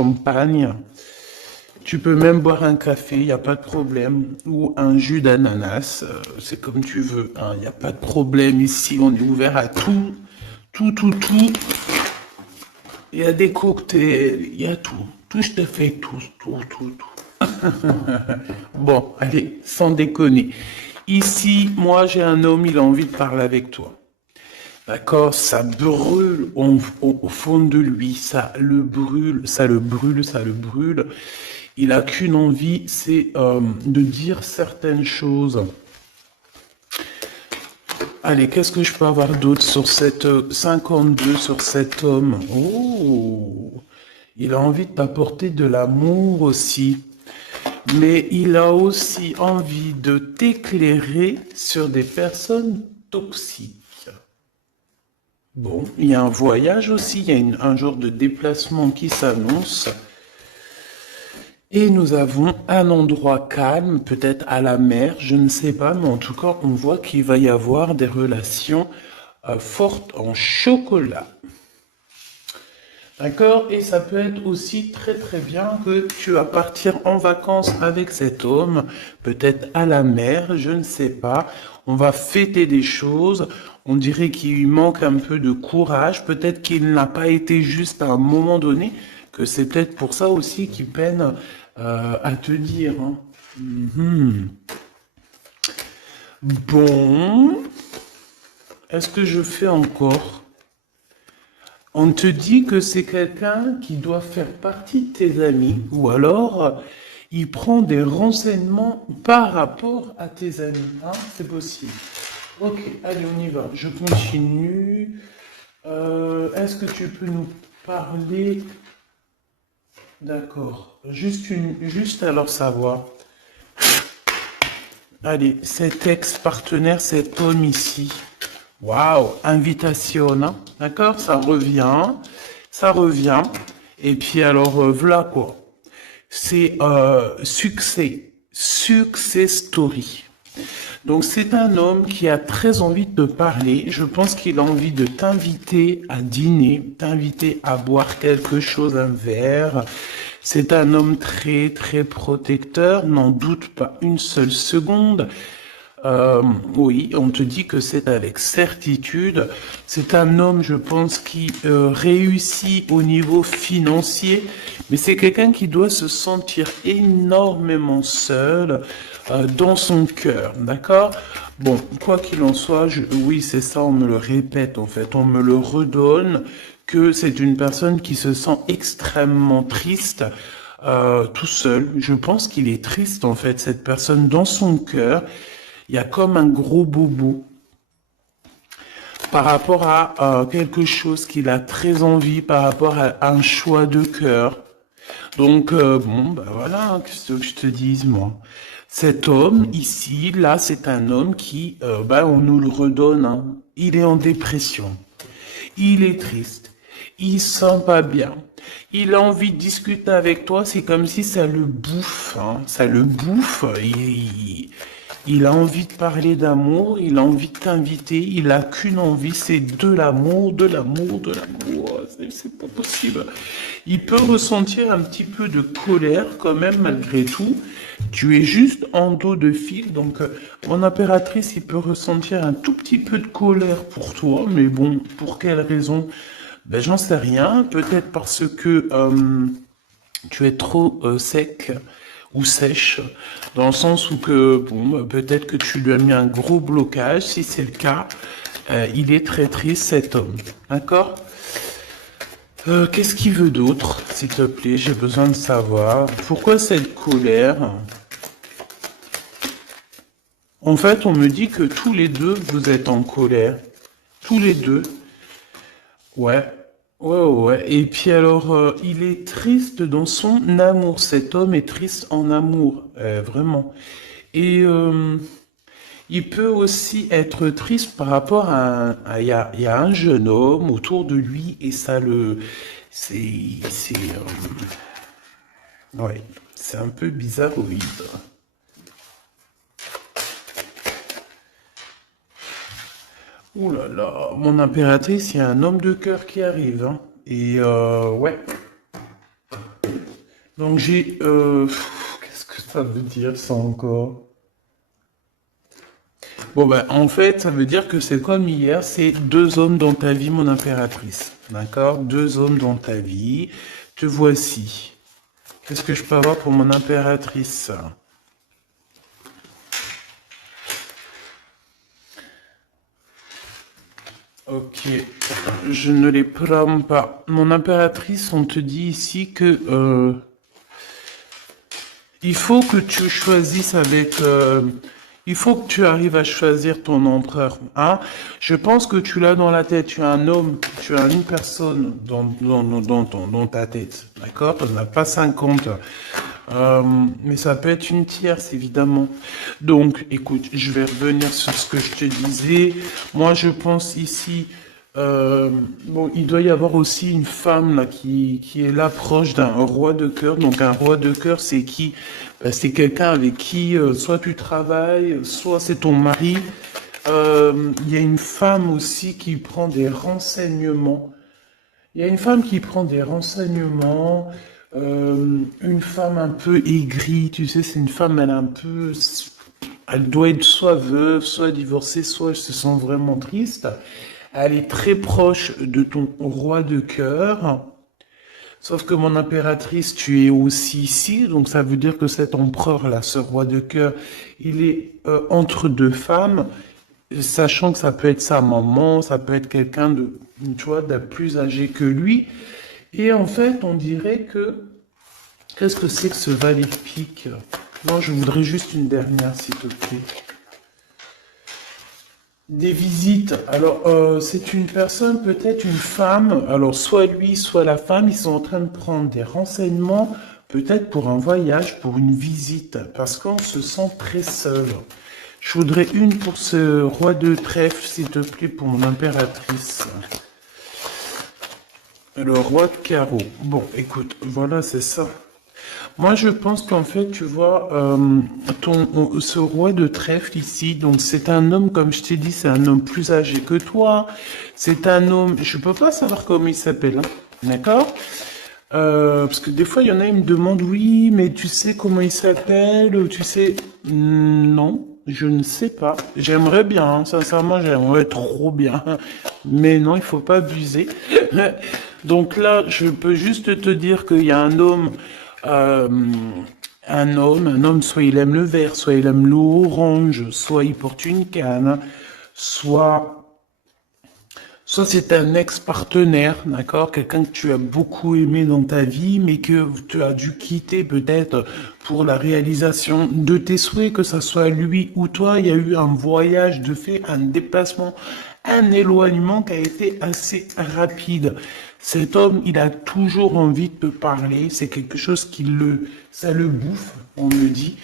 champagne. Tu peux même boire un café, il n'y a pas de problème. Ou un jus d'ananas, c'est comme tu veux. Il n'y a pas de problème ici, on est ouvert à tout. Tout, tout, tout. Il y a des cocktails, il y a tout. Tout, je te fais tout, tout, tout, tout. Bon, allez, sans déconner. Ici, moi, j'ai un homme, il a envie de parler avec toi. D'accord, ça brûle au fond de lui, ça le brûle, ça le brûle, ça le brûle. Il a qu'une envie, c'est de dire certaines choses. Allez, qu'est-ce que je peux avoir d'autre sur cette 52 sur cet homme? Oh, il a envie de t'apporter de l'amour aussi, mais il a aussi envie de t'éclairer sur des personnes toxiques. Bon, il y a un voyage aussi, il y a un genre de déplacement qui s'annonce. Et nous avons un endroit calme, peut-être à la mer, je ne sais pas, mais en tout cas, on voit qu'il va y avoir des relations fortes en chocolat. D'accord? Et ça peut être aussi très très bien que tu vas partir en vacances avec cet homme, peut-être à la mer, je ne sais pas. On va fêter des choses. On dirait qu'il lui manque un peu de courage. Peut-être qu'il n'a pas été juste à un moment donné, que c'est peut-être pour ça aussi qu'il peine à te dire. Hein. Mhm. Bon, est-ce que je fais encore? On te dit que c'est quelqu'un qui doit faire partie de tes amis, ou alors il prend des renseignements par rapport à tes amis. Hein, c'est possible. Ok, allez, on y va. Je continue. Est-ce que tu peux nous parler? D'accord. Juste alors savoir. Allez, cet ex-partenaire, cet homme ici. Waouh, invitation, hein. D'accord, ça revient, ça revient. Et puis alors, voilà quoi. C'est success story. Donc c'est un homme qui a très envie de te parler. Je pense qu'il a envie de t'inviter à dîner, t'inviter à boire quelque chose, un verre. C'est un homme très très protecteur, n'en doute pas une seule seconde. Oui, on te dit que c'est avec certitude. C'est un homme, je pense, qui réussit au niveau financier, mais c'est quelqu'un qui doit se sentir énormément seul dans son cœur, d'accord? Bon, quoi qu'il en soit, oui, c'est ça, on me le répète en fait, on me le redonne, que c'est une personne qui se sent extrêmement triste. Tout seul. Je pense qu'il est triste en fait, cette personne dans son cœur. Il y a comme un gros bobo par rapport à quelque chose qu'il a très envie, par rapport à un choix de cœur. Donc, bon, bah voilà, hein, qu'est-ce que je te dise, moi. Cet homme, ici, là, c'est un homme qui, bah, on nous le redonne, hein. Il est en dépression. Il est triste. Il se sent pas bien. Il a envie de discuter avec toi. C'est comme si ça le bouffe, hein. Ça le bouffe. Il a envie de parler d'amour. Il a envie de t'inviter. Il a qu'une envie, c'est de l'amour, de l'amour, de l'amour. C'est pas possible. Il peut ressentir un petit peu de colère quand même malgré tout. Tu es juste en dos de fil, donc mon impératrice, il peut ressentir un tout petit peu de colère pour toi, mais bon, pour quelle raison? Ben j'en sais rien. Peut-être parce que tu es trop sec ou sèche, dans le sens où que bon, bah, peut-être que tu lui as mis un gros blocage. Si c'est le cas, il est très triste cet homme, d'accord? Qu'est-ce qu'il veut d'autre, s'il te plaît? J'ai besoin de savoir. Pourquoi cette colère? En fait, on me dit que tous les deux, vous êtes en colère. Tous les deux. Ouais. Ouais, ouais. Ouais. Et puis alors, il est triste dans son amour. Cet homme est triste en amour. Vraiment. Et il peut aussi être triste par rapport il y a un jeune homme autour de lui et ça le, ouais, c'est un peu bizarroïde. Ouh là là, mon impératrice, il y a un homme de cœur qui arrive, hein. Et ouais, Donc j'ai... qu'est-ce que ça veut dire ça encore? Bon ben en fait ça veut dire que c'est comme hier, c'est deux hommes dans ta vie mon impératrice. D'accord? Deux hommes dans ta vie. Te voici. Qu'est-ce que je peux avoir pour mon impératrice? Ok, je ne les prends pas. Mon impératrice, on te dit ici que il faut que tu choisisses avec... il faut que tu arrives à choisir ton empereur. Hein? Je pense que tu l'as dans la tête. Tu as un homme, tu as une personne dans ta tête. D'accord? Tu n'en as pas 50. Mais ça peut être une tierce, évidemment. Donc, écoute, je vais revenir sur ce que je te disais. Moi, je pense ici... bon, il doit y avoir aussi une femme là qui est là proche d'un roi de cœur. Donc un roi de cœur, c'est qui? C'est quelqu'un avec qui soit tu travailles, soit c'est ton mari. Il y a une femme aussi qui prend des renseignements. Il y a une femme qui prend des renseignements. Une femme un peu aigrie, tu sais, c'est une femme, elle est un peu, elle doit être soit veuve, soit divorcée, soit elle se sent vraiment triste. Elle est très proche de ton roi de cœur. Sauf que mon impératrice, tu es aussi ici, donc ça veut dire que cet empereur-là, ce roi de cœur, il est entre deux femmes, sachant que ça peut être sa maman, ça peut être quelqu'un de, tu vois, de plus âgé que lui. Et en fait, on dirait que, qu'est-ce que c'est que ce valet de pique? Non, je voudrais juste une dernière, s'il te plaît. Des visites. Alors, c'est une personne, peut-être une femme. Alors, soit lui, soit la femme, ils sont en train de prendre des renseignements, peut-être pour un voyage, pour une visite, parce qu'on se sent très seul. Je voudrais une pour ce roi de trèfle, s'il te plaît, pour mon impératrice. Le roi de carreau. Bon, écoute, voilà, c'est ça. Moi, je pense qu'en fait, tu vois, ce roi de trèfle ici, donc c'est un homme, comme je t'ai dit, c'est un homme plus âgé que toi. C'est un homme, je peux pas savoir comment il s'appelle, hein, d'accord? Parce que des fois, il y en a, ils me demandent, oui, mais tu sais comment il s'appelle, ou tu sais, non, je ne sais pas. J'aimerais bien, hein, sincèrement, j'aimerais trop bien, mais non, il faut pas abuser. Donc là, je peux juste te dire qu'il y a euh, un homme, soit il aime le vert, soit il aime l'orange, soit il porte une canne, soit c'est un ex-partenaire, d'accord? Quelqu'un que tu as beaucoup aimé dans ta vie, mais que tu as dû quitter peut-être pour la réalisation de tes souhaits, que ça soit lui ou toi. Il y a eu un voyage de fait, un déplacement, un éloignement qui a été assez rapide. Cet homme, il a toujours envie de te parler. C'est quelque chose ça le bouffe, on me dit.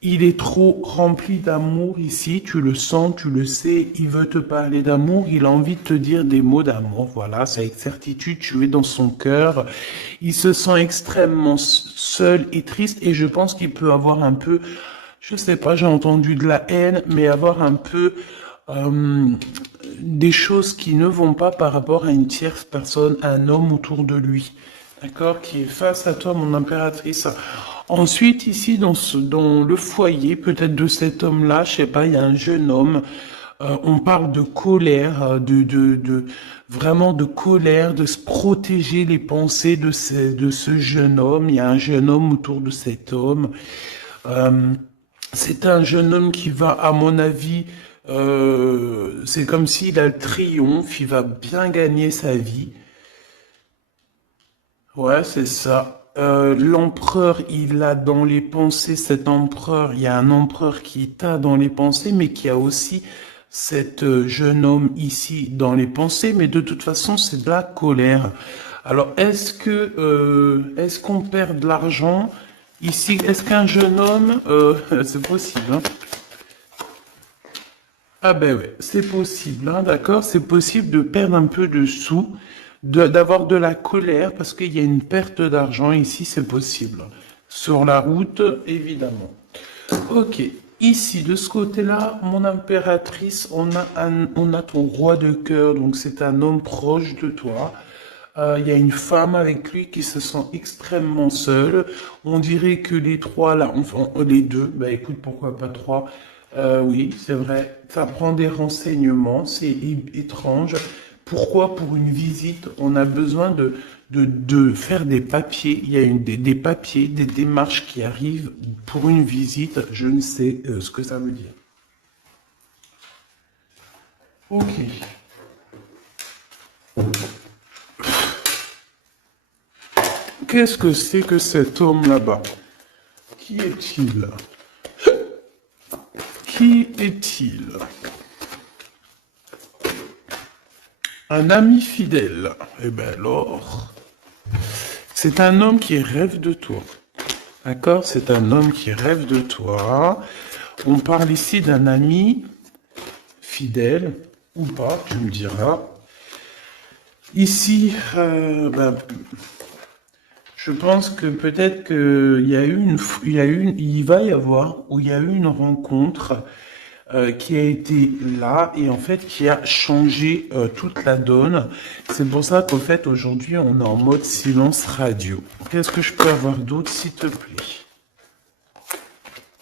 Il est trop rempli d'amour ici, tu le sens, tu le sais, il veut te parler d'amour, il a envie de te dire des mots d'amour, voilà, c'est avec certitude, tu es dans son cœur. Il se sent extrêmement seul et triste et je pense qu'il peut avoir un peu, je sais pas, j'ai entendu de la haine, mais avoir un peu euh, des choses qui ne vont pas par rapport à une tierce personne, à un homme autour de lui, d'accord, qui est face à toi, mon impératrice. Ensuite, ici, dans le foyer, peut-être de cet homme-là, je sais pas, il y a un jeune homme. On parle de colère, vraiment de colère, de se protéger les pensées de ce jeune homme. Il y a un jeune homme autour de cet homme. Euh, c'est un jeune homme qui va, à mon avis, c'est comme s'il a le triomphe, il va bien gagner sa vie. Ouais, c'est ça. L'empereur, il a dans les pensées, cet empereur, il y a un empereur qui t'a dans les pensées, mais qui a aussi cet jeune homme ici dans les pensées, mais de toute façon, c'est de la colère. Alors, est-ce qu'on perd de l'argent ici? Est-ce qu'un jeune homme, c'est possible, hein? Ah ben ouais, c'est possible, hein, d'accord? C'est possible de perdre un peu de sous, d'avoir de la colère parce qu'il y a une perte d'argent ici, c'est possible. Sur la route, évidemment. Ok, ici, de ce côté-là, mon impératrice, on a ton roi de cœur, donc c'est un homme proche de toi. Il y a une femme avec lui qui se sent extrêmement seule. On dirait que les trois, là, enfin, les deux, bah écoute, pourquoi pas trois? Oui, c'est vrai. Ça prend des renseignements, c'est étrange. Pourquoi pour une visite, on a besoin de faire des papiers? Il y a des papiers, des démarches qui arrivent pour une visite. Je ne sais ce que ça veut dire. Ok. Qu'est-ce que c'est que cet homme là-bas? Qui est-il? Qui est-il? Un ami fidèle. Eh bien alors, c'est un homme qui rêve de toi. D'accord? C'est un homme qui rêve de toi. On parle ici d'un ami fidèle ou pas, tu me diras. Ici, je pense que peut-être il va y avoir, ou il y a eu une rencontre qui a été là et en fait qui a changé toute la donne. C'est pour ça qu'au fait aujourd'hui on est en mode silence radio. Qu'est-ce que je peux avoir d'autre s'il te plaît?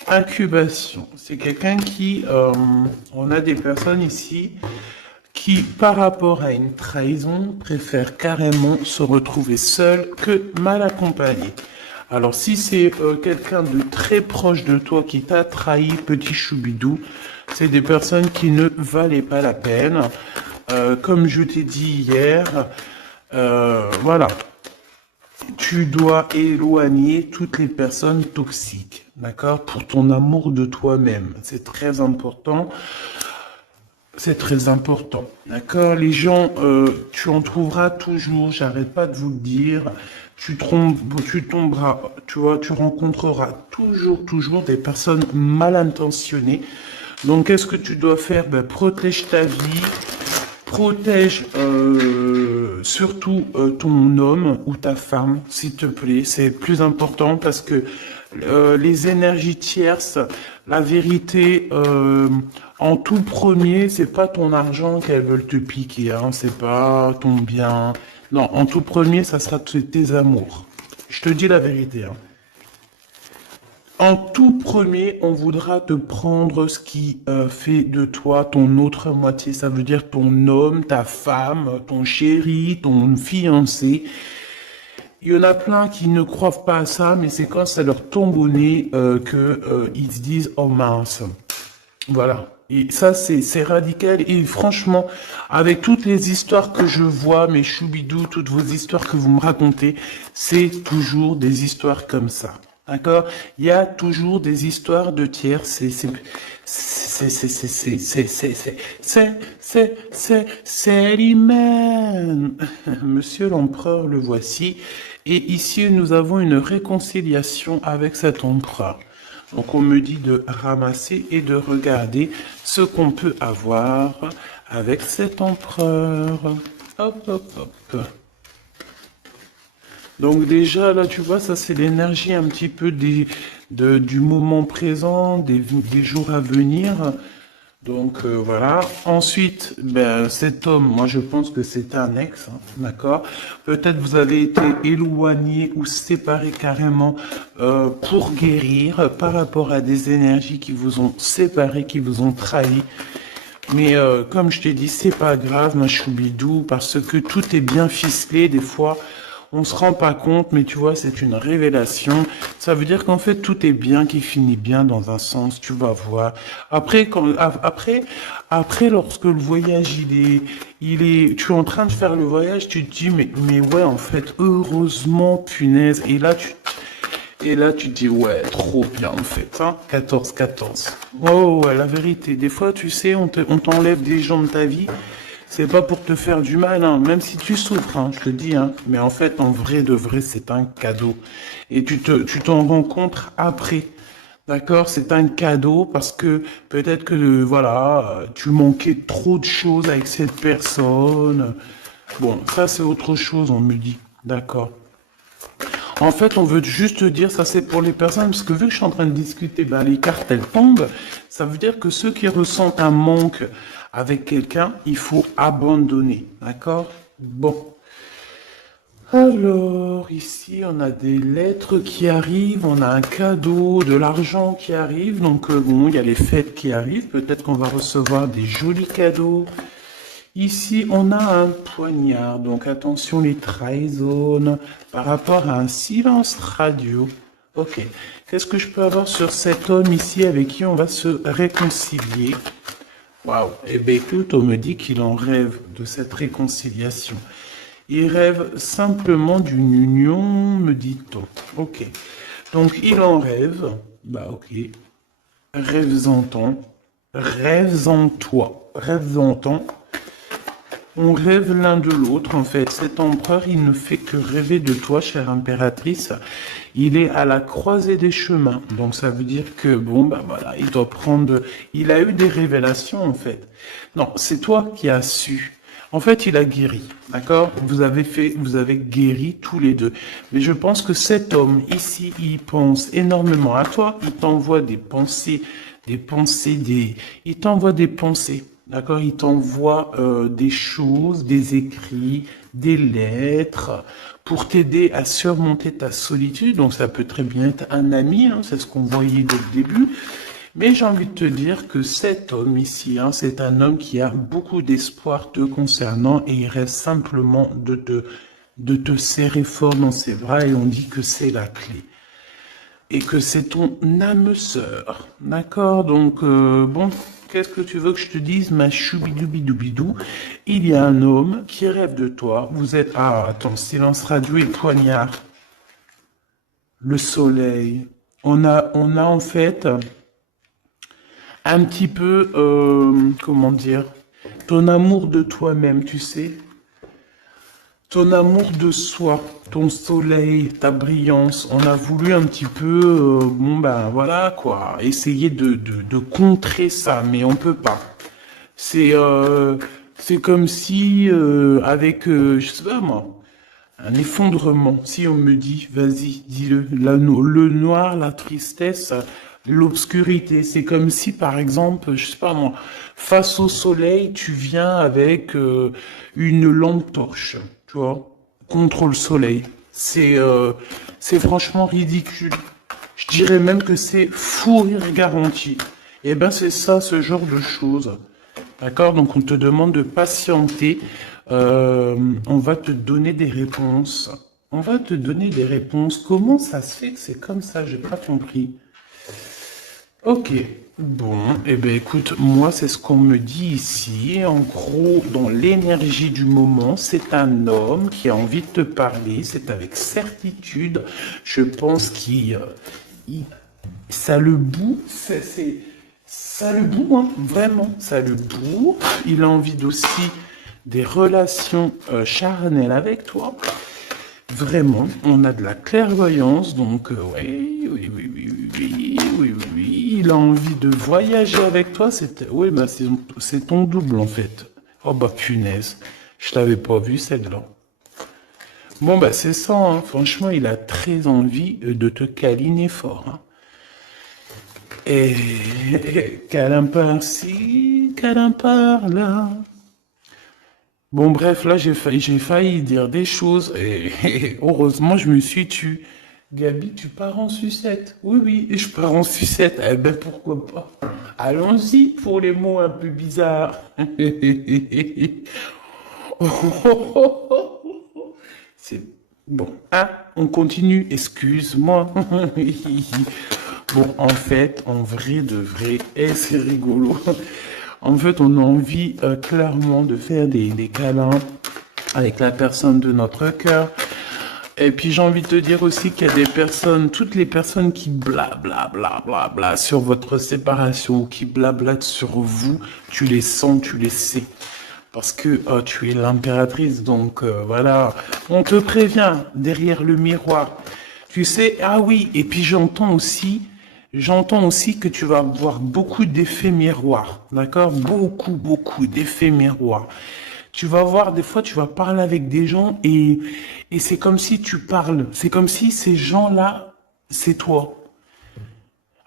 Incubation. C'est quelqu'un qui, on a des personnes ici qui, par rapport à une trahison, préfèrent carrément se retrouver seul que mal accompagné. Alors si c'est quelqu'un de très proche de toi qui t'a trahi, petit choubidou, c'est des personnes qui ne valaient pas la peine. Comme je t'ai dit hier, voilà, tu dois éloigner toutes les personnes toxiques, d'accord, pour ton amour de toi-même. C'est très important. C'est très important, d'accord? Les gens, tu en trouveras toujours, j'arrête pas de vous le dire. Tu tomberas, tu vois, tu rencontreras toujours des personnes mal intentionnées. Donc, qu'est-ce que tu dois faire? Ben, protège ta vie, protège surtout ton homme ou ta femme, s'il te plaît. C'est plus important parce que les énergies tierces, la vérité, en tout premier, c'est pas ton argent qu'elles veulent te piquer, hein, c'est pas ton bien. Non, en tout premier, ça sera tes amours. Je te dis la vérité, hein. En tout premier, on voudra te prendre ce qui fait de toi ton autre moitié. Ça veut dire ton homme, ta femme, ton chéri, ton fiancé. Il y en a plein qui ne croient pas à ça, mais c'est quand ça leur tombe au nez que ils se disent oh mince. Voilà. Et ça, c'est radical. Et franchement, avec toutes les histoires que je vois, mes choubidous, toutes vos histoires que vous me racontez, c'est toujours des histoires comme ça. D'accord? Il y a toujours des histoires de tiers. C'est l'humain. Monsieur l'empereur, le voici. Et ici, nous avons une réconciliation avec cet empereur. Donc on me dit de ramasser et de regarder ce qu'on peut avoir avec cet empereur. Hop, hop, hop. Donc déjà là tu vois ça c'est l'énergie un petit peu du moment présent, des jours à venir. Donc voilà. Ensuite, ben, cet homme, moi je pense que c'est un ex, hein, d'accord? Peut-être vous avez été éloigné ou séparé carrément pour guérir par rapport à des énergies qui vous ont séparé, qui vous ont trahi. Mais comme je t'ai dit, c'est pas grave, ma choubidou, parce que tout est bien ficelé. Des fois, on se rend pas compte, mais tu vois, c'est une révélation. Ça veut dire qu'en fait, tout est bien, qui finit bien dans un sens, tu vas voir. Après, lorsque le voyage, tu es en train de faire le voyage, tu te dis, mais ouais, en fait, heureusement, punaise. Et là, tu te dis, ouais, trop bien, en fait, hein. 14-14. Oh, ouais, la vérité. Des fois, tu sais, on t'enlève des gens de ta vie. C'est pas pour te faire du mal, hein, même si tu souffres, hein, je te dis, hein. Mais en fait, en vrai de vrai, c'est un cadeau. Et tu t'en rends compte après. D'accord? C'est un cadeau parce que peut-être que, voilà, tu manquais trop de choses avec cette personne. Bon, ça, c'est autre chose, on me dit. D'accord. En fait, on veut juste dire, ça c'est pour les personnes, parce que vu que je suis en train de discuter, ben, les cartes elles tombent, ça veut dire que ceux qui ressentent un manque avec quelqu'un, il faut abandonner, d'accord? Bon, Alors, ici, on a des lettres qui arrivent, on a un cadeau, de l'argent qui arrive. Donc, bon, il y a les fêtes qui arrivent. Peut-être qu'on va recevoir des jolis cadeaux. Ici, on a un poignard. Donc, attention, les trahisons par rapport à un silence radio. Ok. Qu'est-ce que je peux avoir sur cet homme ici avec qui on va se réconcilier? Waouh. Eh bien, écoute, on me dit qu'il en rêve de cette réconciliation. Il rêve simplement d'une union, me dit-on. Ok. Donc, il en rêve. Bah, ok. Rêves-en-ton. Rêves-en-toi. Rêves-en-ton. On rêve l'un de l'autre, en fait. Cet empereur, il ne fait que rêver de toi, chère impératrice. Il est à la croisée des chemins. Donc, ça veut dire que, bon, bah voilà, il doit prendre... Il a eu des révélations, en fait. Non, c'est toi qui as su. En fait, il a guéri, d'accord? Vous avez guéri tous les deux. Mais je pense que cet homme, ici, il pense énormément à toi. Il t'envoie des pensées, il t'envoie des pensées. D'accord, il t'envoie des choses, des écrits, des lettres pour t'aider à surmonter ta solitude. Donc ça peut très bien être un ami, hein, c'est ce qu'on voyait dès le début. Mais j'ai envie de te dire que cet homme ici, hein, c'est un homme qui a beaucoup d'espoir te concernant et il reste simplement de te serrer fort dans ses bras et on dit que c'est la clé. Et que c'est ton âme sœur. D'accord? Donc, bon, qu'est-ce que tu veux que je te dise, ma choubidoubidou? Il y a un homme qui rêve de toi. Vous êtes... Ah, attends, silence radio et poignard. Le soleil. On a en fait un petit peu, comment dire, ton amour de toi-même, tu sais. Ton amour de soi, ton soleil, ta brillance, on a voulu un petit peu, bon ben voilà quoi, essayer de contrer ça, mais on peut pas. C'est comme si, avec, je sais pas moi, un effondrement, si on me dit, vas-y, dis-le, le noir, la tristesse, l'obscurité, c'est comme si par exemple, je sais pas moi, face au soleil, tu viens avec une lampe torche, tu vois, contre le soleil. C'est franchement ridicule. Je dirais même que c'est fou rire garanti. Et ben c'est ça, ce genre de choses. D'accord? Donc on te demande de patienter. On va te donner des réponses. On va te donner des réponses. Comment ça se fait que c'est comme ça? J'ai pas compris. Ok. Bon, eh ben écoute, moi c'est ce qu'on me dit ici. En gros, dans l'énergie du moment, c'est un homme qui a envie de te parler. C'est avec certitude. Je pense ça le boue. Ça le boue, hein, vraiment, ça le boue. Il a envie aussi des relations charnelles avec toi. Vraiment, on a de la clairvoyance, donc oui. Il a envie de voyager avec toi. Oui, bah, c'est ton double en fait. Oh bah punaise, je t'avais pas vu celle-là. Bon bah c'est ça, hein. Franchement, il a très envie de te câliner fort. Hein. Et câlin par-ci, câlin par-là. Bon, bref, là, j'ai failli dire des choses et heureusement, je me suis tue. Gabi, tu pars en sucette? Oui, je pars en sucette. Eh ben, pourquoi pas? Allons-y pour les mots un peu bizarres. C'est bon. Ah, on continue. Excuse-moi. Bon, en fait, en vrai de vrai, c'est rigolo. En fait, on a envie clairement de faire des câlins avec la personne de notre cœur. Et puis j'ai envie de te dire aussi qu'il y a des personnes, toutes les personnes qui bla sur votre séparation, qui blablatent sur vous, tu les sens, tu les sais. Parce que tu es l'impératrice, donc voilà, on te prévient derrière le miroir. Tu sais, ah oui, et puis j'entends aussi que tu vas avoir beaucoup d'effets miroirs, d'accord? Beaucoup d'effets miroirs. Tu vas voir, des fois, tu vas parler avec des gens et c'est comme si tu parles. C'est comme si ces gens-là, c'est toi.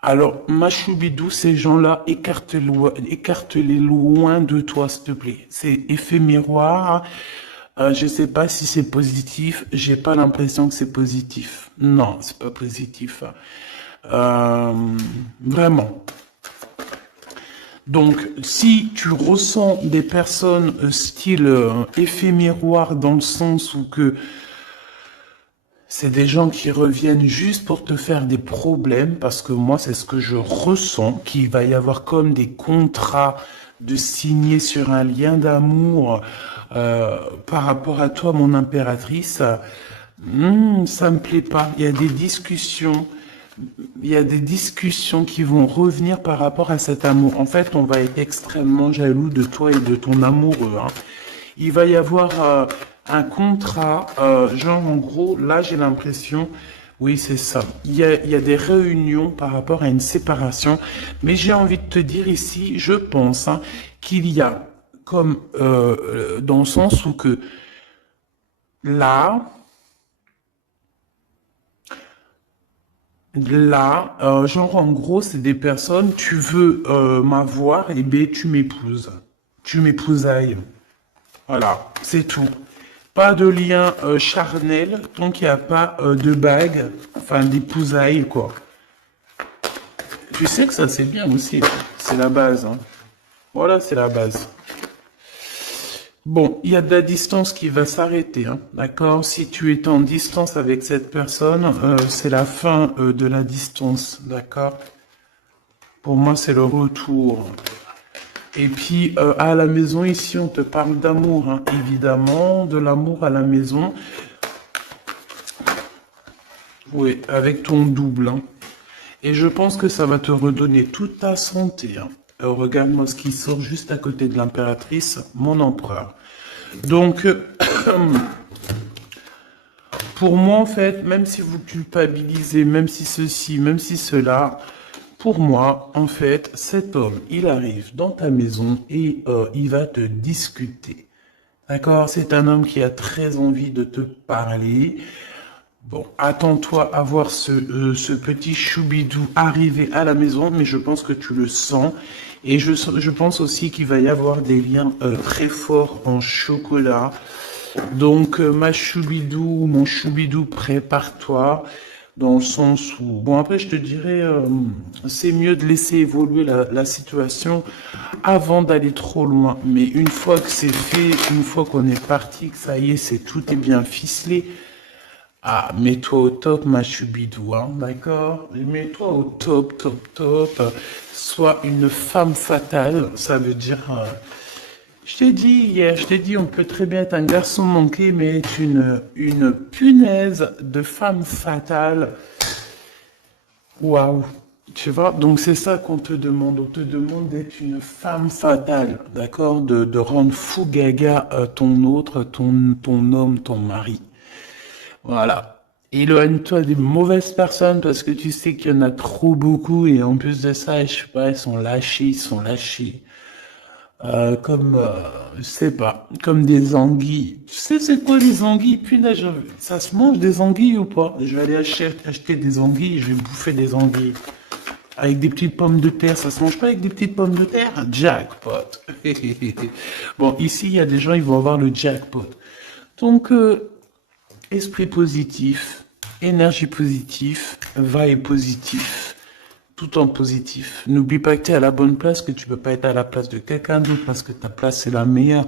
Alors, ma choubidou, ces gens-là, écarte-les loin de toi, s'il te plaît. C'est effet miroir. Je sais pas si c'est positif. J'ai pas l'impression que c'est positif. Non, c'est pas positif. Euh, Vraiment. Donc, si tu ressens des personnes style effet miroir dans le sens où que c'est des gens qui reviennent juste pour te faire des problèmes, parce que moi, c'est ce que je ressens, qu'il va y avoir comme des contrats de signer sur un lien d'amour par rapport à toi, mon impératrice. Ça me plaît pas. Il y a des discussions qui vont revenir par rapport à cet amour. En fait, on va être extrêmement jaloux de toi et de ton amoureux, hein. Il va y avoir un contrat, genre en gros, là j'ai l'impression, oui c'est ça, il y a des réunions par rapport à une séparation, mais j'ai envie de te dire ici, je pense hein, qu'il y a comme dans le sens où que là, genre en gros, c'est des personnes, tu veux m'avoir, et ben tu m'épouses. Tu m'épousailles. Voilà, c'est tout. Pas de lien charnel tant qu'il n'y a pas de bague, enfin d'épousailles, quoi. Tu sais que ça, c'est bien aussi. C'est la base, hein. Voilà, c'est la base. Bon, il y a de la distance qui va s'arrêter, hein, d'accord? Si tu es en distance avec cette personne, c'est la fin de la distance, d'accord? Pour moi, c'est le retour. Et puis, à la maison, ici, on te parle d'amour, hein, évidemment, de l'amour à la maison. Oui, avec ton double, hein. Et je pense que ça va te redonner toute ta santé, hein. Regarde-moi ce qui sort juste à côté de l'impératrice, mon empereur. Donc, pour moi, en fait, même si vous culpabilisez, même si ceci, même si cela, pour moi, en fait, cet homme, il arrive dans ta maison et il va te discuter. D'accord? C'est un homme qui a très envie de te parler. Bon, attends-toi à voir ce petit choubidou arriver à la maison, mais je pense que tu le sens. Et je pense aussi qu'il va y avoir des liens très forts en chocolat. Donc, ma choubidou, mon choubidou, prépare-toi. Dans le sens où... Bon, après, je te dirais, c'est mieux de laisser évoluer la situation avant d'aller trop loin. Mais une fois que c'est fait, une fois qu'on est parti, que ça y est, tout est bien ficelé, ah, mets-toi au top, ma choubidou, hein, d'accord? Mets-toi au top, top, top. Sois une femme fatale, ça veut dire... je t'ai dit hier, je t'ai dit, on peut très bien être un garçon manqué, mais être une punaise de femme fatale. Waouh! Tu vois, donc c'est ça qu'on te demande. On te demande d'être une femme fatale, d'accord? De rendre fou gaga ton autre, ton homme, ton mari. Voilà. Éloigne-toi des mauvaises personnes parce que tu sais qu'il y en a trop beaucoup et en plus de ça, je sais pas, ils sont lâchés. Je sais pas, comme des anguilles. Tu sais, c'est quoi les anguilles? Punaise, ça se mange des anguilles ou pas? Je vais aller acheter des anguilles, je vais bouffer des anguilles. Avec des petites pommes de terre, ça se mange pas avec des petites pommes de terre? Jackpot. Bon, ici, il y a des gens, ils vont avoir le jackpot. Donc, esprit positif, énergie positive, vibe positif, tout en positif. N'oublie pas que tu es à la bonne place, que tu peux pas être à la place de quelqu'un d'autre parce que ta place est la meilleure.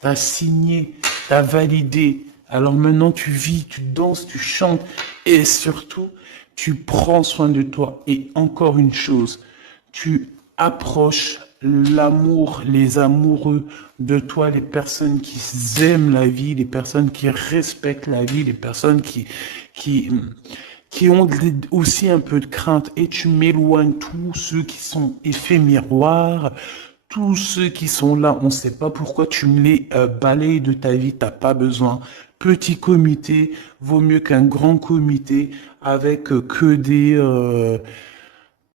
Tu as signé, tu as validé. Alors maintenant tu vis, tu danses, tu chantes et surtout tu prends soin de toi. Et encore une chose, tu approches l'amour, les amoureux de toi, les personnes qui aiment la vie, les personnes qui respectent la vie, les personnes qui, qui ont aussi un peu de crainte. Et tu m'éloignes tous ceux qui sont effets miroirs, tous ceux qui sont là, on ne sait pas pourquoi tu me les balayes de ta vie, t'as pas besoin. Petit comité vaut mieux qu'un grand comité avec que des